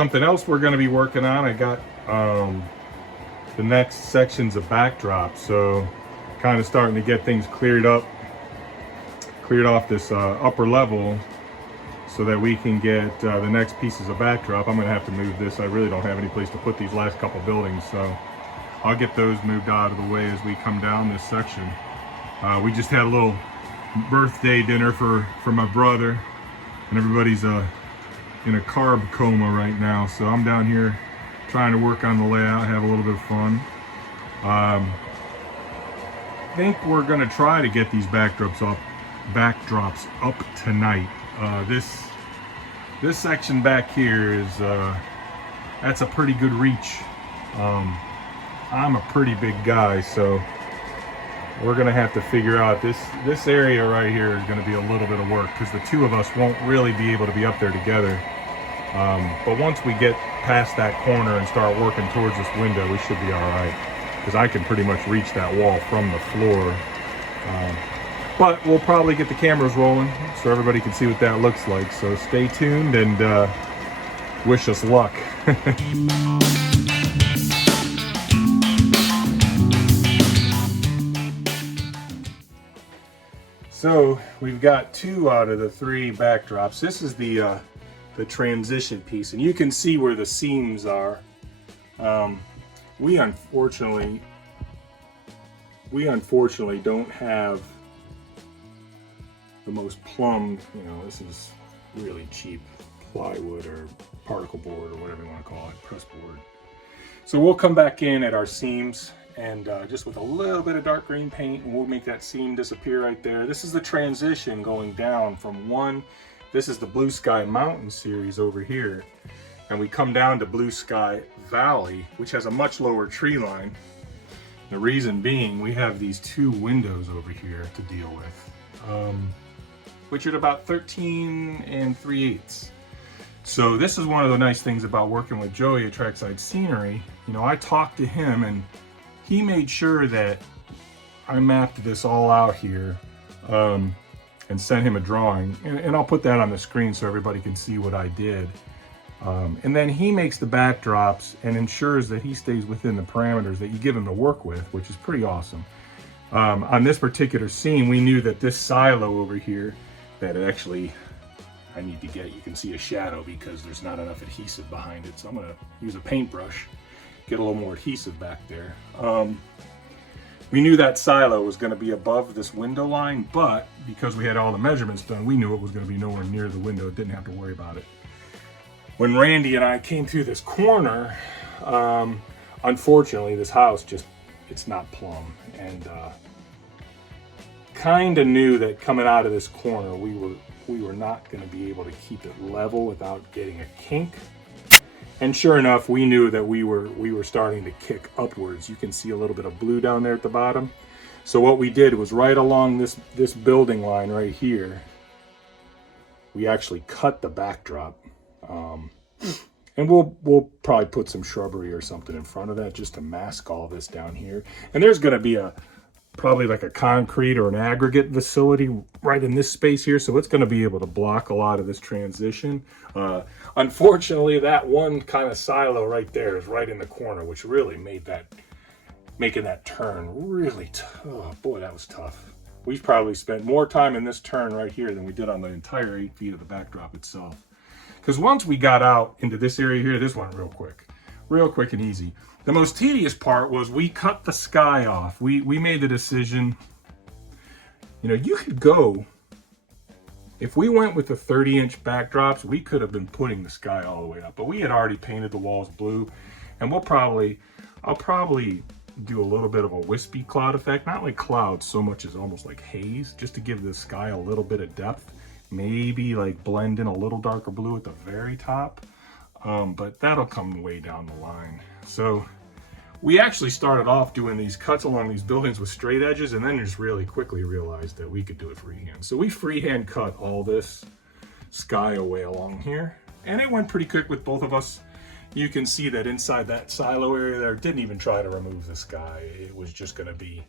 Something else we're going to be working on, I got the next sections of backdrop, so kind of starting to get things cleared off this upper level so that we can get the next pieces of backdrop. I'm going to have to move this. I really don't have any place to put these last couple buildings, so I'll get those moved out of the way as we come down this section. We just had a little birthday dinner for my brother, and everybody's in a carb coma right now, so I'm down here trying to work on the layout, have a little bit of fun. I think we're going to try to get these backdrops up tonight. This section back here is that's a pretty good reach. I'm a pretty big guy, so we're gonna have to figure out this area right here is gonna be a little bit of work because the two of us won't really be able to be up there together. But once we get past that corner and start working towards this window, we should be all right, because I can pretty much reach that wall from the floor. But we'll probably get the cameras rolling so everybody can see what that looks like. So stay tuned and wish us luck. So we've got 2 out of the 3 backdrops. This is the transition piece, and you can see where the seams are. We unfortunately don't have the most plumb, this is really cheap plywood or particle board or whatever you want to call it, press board. So we'll come back in at our seams and just with a little bit of dark green paint, and we'll make that seam disappear right there. This is the transition going down from this is the Blue Sky Mountain series over here, and we come down to Blue Sky Valley, which has a much lower tree line. The reason being, we have these 2 windows over here to deal with, which are about 13 3/8. So this is one of the nice things about working with Joey at Trackside Scenery. I talked to him and he made sure that I mapped this all out here and sent him a drawing. And I'll put that on the screen so everybody can see what I did. And then he makes the backdrops and ensures that he stays within the parameters that you give him to work with, which is pretty awesome. On this particular scene, we knew that this silo over here, that actually I need to get, you can see a shadow because there's not enough adhesive behind it. So I'm gonna use a paintbrush, get a little more adhesive back there. We knew that silo was gonna be above this window line, but because we had all the measurements done, we knew it was gonna be nowhere near the window. Didn't have to worry about it. When Randy and I came through this corner, unfortunately this house it's not plumb, and kind of knew that coming out of this corner we were not going to be able to keep it level without getting a kink. And sure enough, we knew that we were starting to kick upwards. You can see a little bit of blue down there at the bottom. So what we did was right along this building line right here, we actually cut the backdrop. And we'll probably put some shrubbery or something in front of that just to mask all this down here. And there's going to be probably like a concrete or an aggregate facility right in this space here, so it's going to be able to block a lot of this transition. Unfortunately, that one kind of silo right there is right in the corner, which really making that turn really tough. Oh boy, that was tough. We've probably spent more time in this turn right here than we did on the entire 8 feet of the backdrop itself. Because once we got out into this area here, this went real quick and easy. The most tedious part was we cut the sky off. We made the decision, you could go, if we went with the 30-inch backdrops, we could have been putting the sky all the way up, but we had already painted the walls blue, and I'll probably do a little bit of a wispy cloud effect, not like clouds so much as almost like haze, just to give the sky a little bit of depth. Maybe like blend in a little darker blue at the very top, but that'll come way down the line. So we actually started off doing these cuts along these buildings with straight edges, and then just really quickly realized that we could do it freehand. So we freehand cut all this sky away along here, and it went pretty quick with both of us. You can see that inside that silo area there, didn't even try to remove the sky. It was just going to be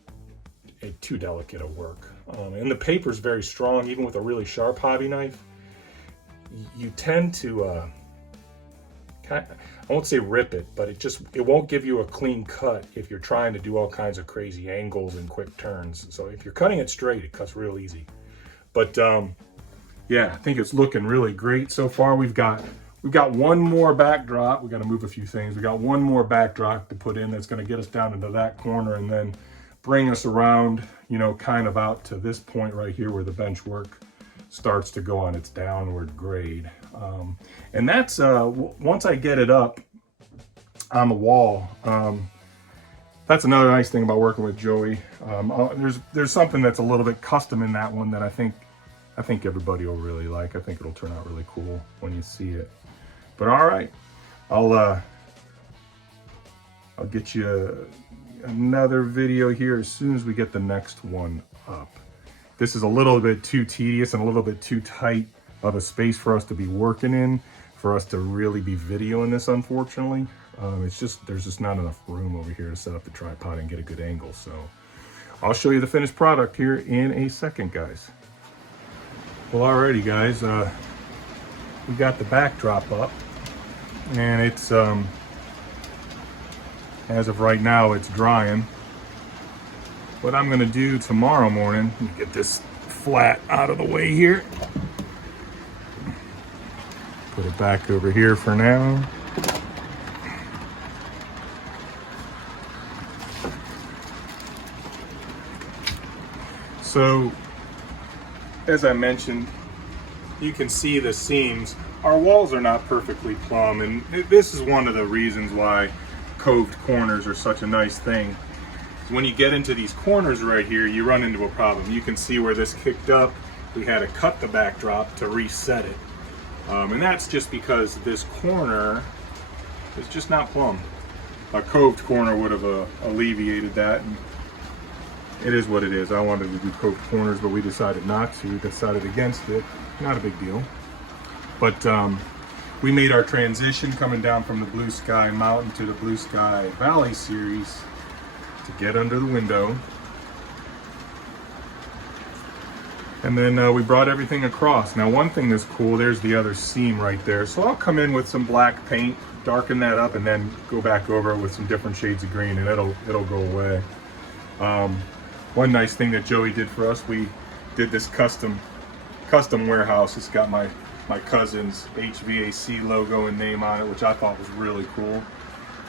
too delicate a work. And the paper's very strong, even with a really sharp hobby knife. You tend to I won't say rip it, but it won't give you a clean cut if you're trying to do all kinds of crazy angles and quick turns. So if you're cutting it straight, it cuts real easy. But yeah, I think it's looking really great so far. We've got one more backdrop. We got to move a few things. We got one more backdrop to put in that's going to get us down into that corner and then bring us around, you know, kind of out to this point right here where the bench work starts to go on its downward grade. And that's once I get it up on the wall. That's another nice thing about working with Joey. There's something that's a little bit custom in that one that I think everybody will really like. I think it'll turn out really cool when you see it. But all right, I'll get you another video here as soon as we get the next one up. This is a little bit too tedious and a little bit too tight of a space for us to be working in, for us to really be videoing this, unfortunately. There's just not enough room over here to set up the tripod and get a good angle. So I'll show you the finished product here in a second, guys. Well, alrighty, guys, we got the backdrop up, and it's as of right now, it's drying. What I'm gonna do tomorrow morning, let me get this flat out of the way here. Put it back over here for now. So, as I mentioned, you can see the seams. Our walls are not perfectly plumb, and this is one of the reasons why coved corners are such a nice thing. When you get into these corners right here, you run into a problem. You can see where this kicked up. We had to cut the backdrop to reset it. And that's just because this corner is just not plumb. A coved corner would have alleviated that. And it is what it is. I wanted to do coved corners, but we decided not to. We decided against it. Not a big deal. But we made our transition coming down from the Blue Sky Mountain to the Blue Sky Valley series to get under the window. And then we brought everything across. Now, one thing that's cool, there's the other seam right there. So I'll come in with some black paint, darken that up, and then go back over it with some different shades of green, and it'll go away. One nice thing that Joey did for us, we did this custom warehouse. It's got my cousin's HVAC logo and name on it, which I thought was really cool.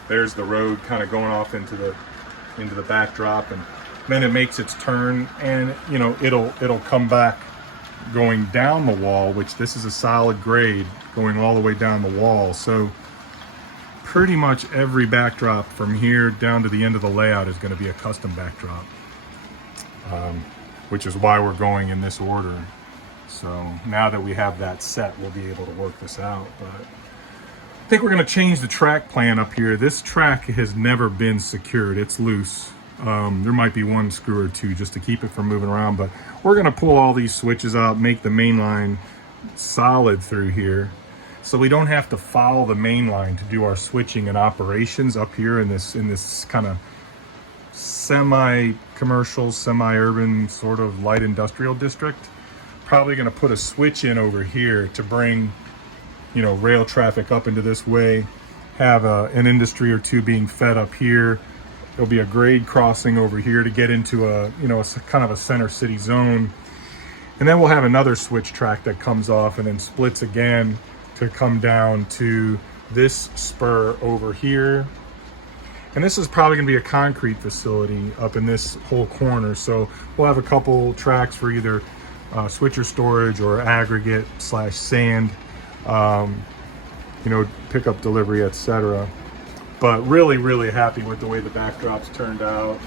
There's the road kind of going off into the backdrop, and then it makes its turn, and you know it'll come back going down the wall, which this is a solid grade going all the way down the wall. So pretty much every backdrop from here down to the end of the layout is going to be a custom backdrop, which is why we're going in this order. So now that we have that set, we'll be able to work this out. But I think we're going to change the track plan up here. This track has never been secured. It's loose. There might be one screw or two just to keep it from moving around, but we're going to pull all these switches out, make the main line solid through here, so we don't have to follow the main line to do our switching and operations up here in this kind of semi-commercial, semi-urban sort of light industrial district. Probably going to put a switch in over here to bring, you know, rail traffic up into this way, have an industry or two being fed up here. There'll be a grade crossing over here to get into a kind of a center city zone. And then we'll have another switch track that comes off and then splits again to come down to this spur over here. And this is probably going to be a concrete facility up in this whole corner. So we'll have a couple tracks for either switcher storage or aggregate / sand, pickup, delivery, etc. But really, really happy with the way the backdrops turned out.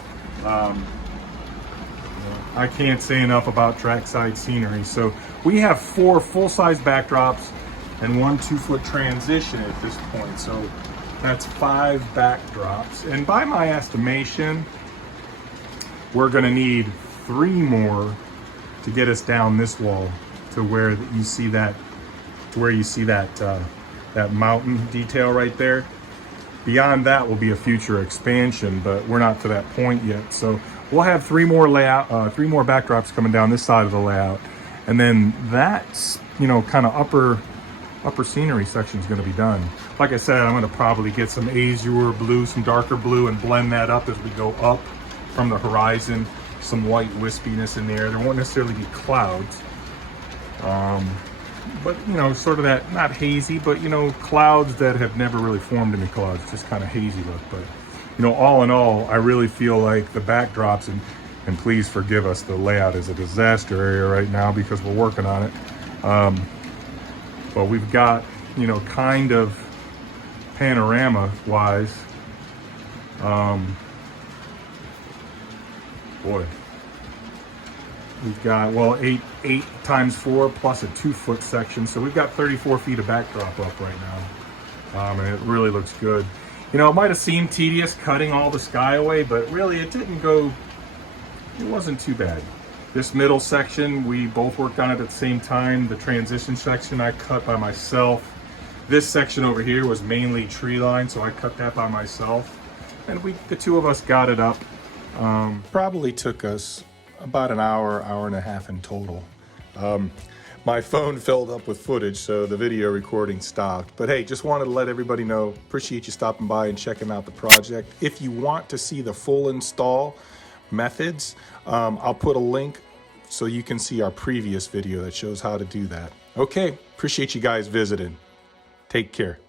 I can't say enough about Trackside Scenery. So we have 4 full-size backdrops and 1 2-foot transition at this point. So that's 5 backdrops. And by my estimation, we're going to need 3 more to get us down this wall to where you see that, that mountain detail right there. Beyond that will be a future expansion, but we're not to that point yet. So we'll have 3 more backdrops coming down this side of the layout, and then that's kind of upper scenery section is going to be done. Like I said, I'm going to probably get some azure blue, some darker blue, and blend that up as we go up from the horizon. Some white wispiness in there. There won't necessarily be clouds. But, you know, sort of that, not hazy, but, you know, clouds that have never really formed into clouds, just kind of hazy look. But, you know, all in all, I really feel like the backdrops, and please forgive us, the layout is a disaster area right now because we're working on it. But we've got, you know, kind of panorama-wise, boy, we've got, well, 8 times 4 plus a 2-foot section. So we've got 34 feet of backdrop up right now. And it really looks good. You know, it might have seemed tedious cutting all the sky away, but really it wasn't too bad. This middle section, we both worked on it at the same time. The transition section I cut by myself. This section over here was mainly tree line, so I cut that by myself. And the two of us got it up. Probably took us about an hour and a half in total. My phone filled up with footage, so the video recording stopped. But hey, just wanted to let everybody know, appreciate you stopping by and checking out the project. If you want to see the full install methods, I'll put a link so you can see our previous video that shows how to do that. Okay, appreciate you guys visiting. Take care.